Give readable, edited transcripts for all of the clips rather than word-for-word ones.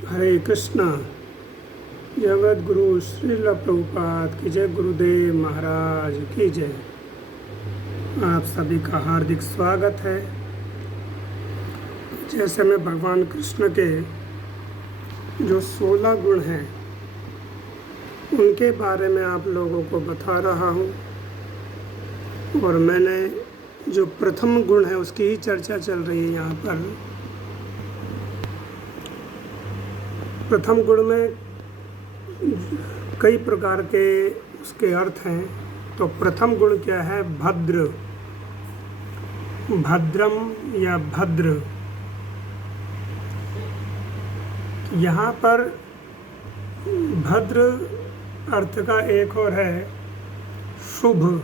हरे कृष्णा। जगत गुरु श्रील प्रभुपाद की जय, गुरुदेव महाराज की जय। आप सभी का हार्दिक स्वागत है। जैसे मैं भगवान कृष्ण के जो 16 गुण हैं उनके बारे में आप लोगों को बता रहा हूँ, और मैंने जो प्रथम गुण है उसकी ही चर्चा चल रही है यहाँ पर। प्रथम गुण में कई प्रकार के उसके अर्थ हैं। तो प्रथम गुण क्या है? भद्र, भद्रम या भद्र। यहाँ पर भद्र अर्थ का एक और है शुभ।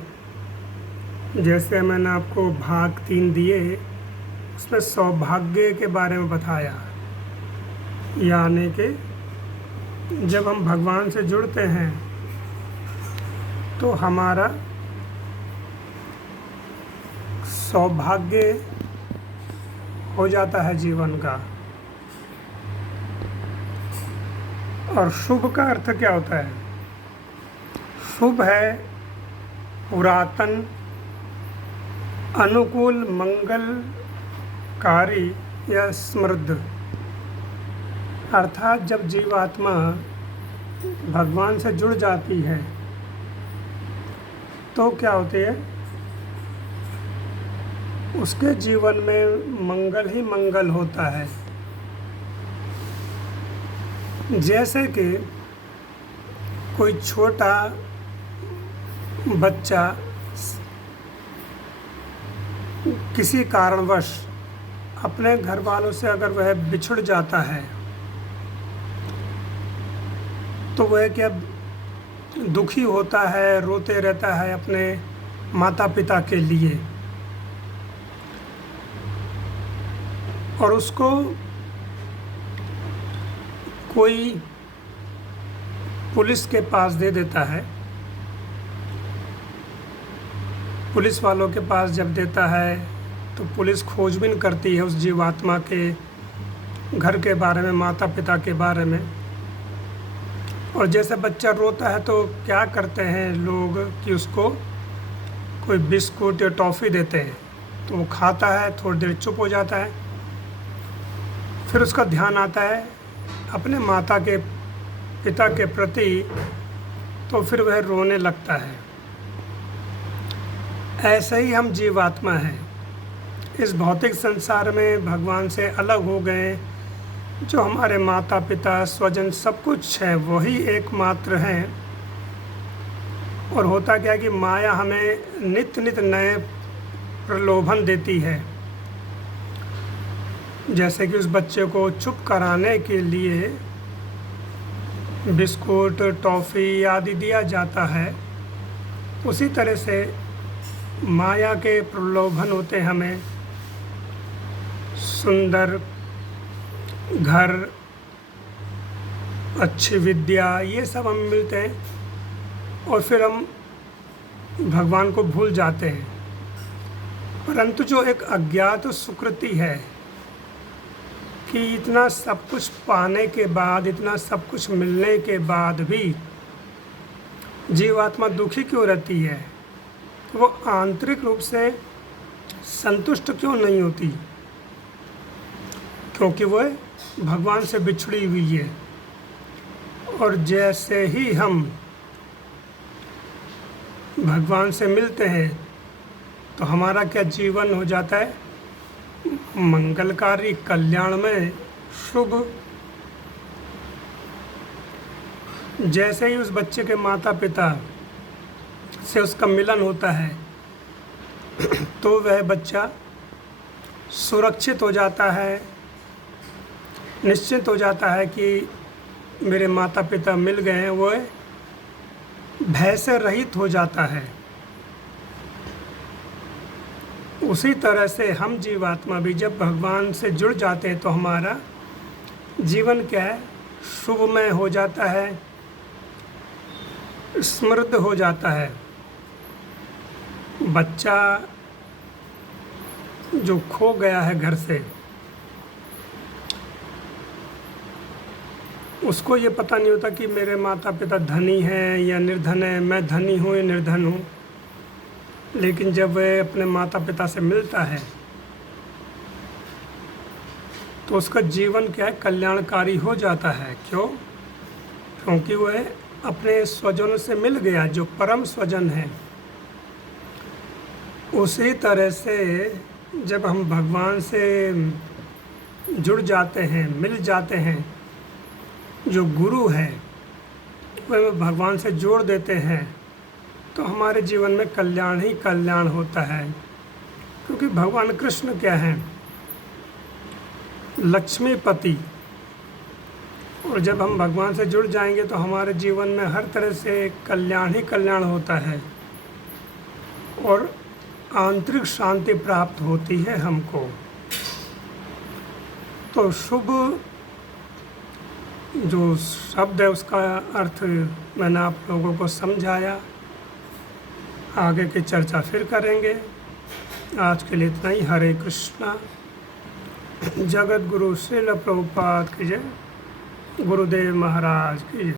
जैसे मैंने आपको भाग 3 दिए, उसमें सौभाग्य के बारे में बताया, यानी कि जब हम भगवान से जुड़ते हैं तो हमारा सौभाग्य हो जाता है जीवन का। और शुभ का अर्थ क्या होता है? शुभ है पुरातन, अनुकूल, मंगलकारी या समृद्ध। अर्थात जब जीवात्मा भगवान से जुड़ जाती है तो क्या होती है? उसके जीवन में मंगल ही मंगल होता है। जैसे कि कोई छोटा बच्चा किसी कारणवश अपने घर वालों से अगर वह बिछुड़ जाता है तो वह क्या दुखी होता है, रोते रहता है अपने माता पिता के लिए, और उसको कोई पुलिस के पास दे देता है। पुलिस वालों के पास जब देता है तो पुलिस खोजबीन करती है उस जीवात्मा के घर के बारे में, माता पिता के बारे में। और जैसे बच्चा रोता है तो क्या करते हैं लोग कि उसको कोई बिस्कुट या टॉफ़ी देते हैं, तो वो खाता है, थोड़ी देर चुप हो जाता है, फिर उसका ध्यान आता है अपने माता के पिता के प्रति, तो फिर वह रोने लगता है। ऐसे ही हम जीवात्मा हैं, इस भौतिक संसार में भगवान से अलग हो गए। जो हमारे माता पिता, स्वजन, सब कुछ है वही एकमात्र हैं। और होता क्या है कि माया हमें नित्य नित्य नए प्रलोभन देती है। जैसे कि उस बच्चे को चुप कराने के लिए बिस्कुट, टॉफ़ी आदि दिया जाता है, उसी तरह से माया के प्रलोभन होते हैं हमें। सुंदर घर, अच्छी विद्या, ये सब हम मिलते हैं और फिर हम भगवान को भूल जाते हैं। परंतु जो एक अज्ञात सुकृति है कि इतना सब कुछ पाने के बाद, इतना सब कुछ मिलने के बाद भी जीवात्मा दुखी क्यों रहती है? वो आंतरिक रूप से संतुष्ट क्यों नहीं होती? क्योंकि वह भगवान से बिछड़ी हुई है। और जैसे ही हम भगवान से मिलते हैं तो हमारा क्या जीवन हो जाता है? मंगलकारी, कल्याणमय, शुभ। जैसे ही उस बच्चे के माता पिता से उसका मिलन होता है तो वह बच्चा सुरक्षित हो जाता है, निश्चित हो जाता है कि मेरे माता पिता मिल गए हैं। वो भय से रहित हो जाता है। उसी तरह से हम जीवात्मा भी जब भगवान से जुड़ जाते हैं तो हमारा जीवन क्या है? शुभमय हो जाता है, समृद्ध हो जाता है। बच्चा जो खो गया है घर से, उसको ये पता नहीं होता कि मेरे माता पिता धनी हैं या निर्धन हैं, मैं धनी हूँ या निर्धन हूँ। लेकिन जब वह अपने माता पिता से मिलता है तो उसका जीवन क्या है, कल्याणकारी हो जाता है। क्यों? क्योंकि वह अपने स्वजनों से मिल गया, जो परम स्वजन है। उसी तरह से जब हम भगवान से जुड़ जाते हैं, मिल जाते हैं, जो गुरु है वह भगवान से जोड़ देते हैं, तो हमारे जीवन में कल्याण ही कल्याण होता है। क्योंकि भगवान कृष्ण क्या हैं? लक्ष्मीपति। और जब हम भगवान से जुड़ जाएंगे तो हमारे जीवन में हर तरह से कल्याण ही कल्याण होता है और आंतरिक शांति प्राप्त होती है हमको। तो शुभ जो शब्द है उसका अर्थ मैंने आप लोगों को समझाया। आगे की चर्चा फिर करेंगे। आज के लिए इतना ही। हरे कृष्णा। जगत गुरु श्रील प्रभुपाद की जय। गुरुदेव महाराज की जय।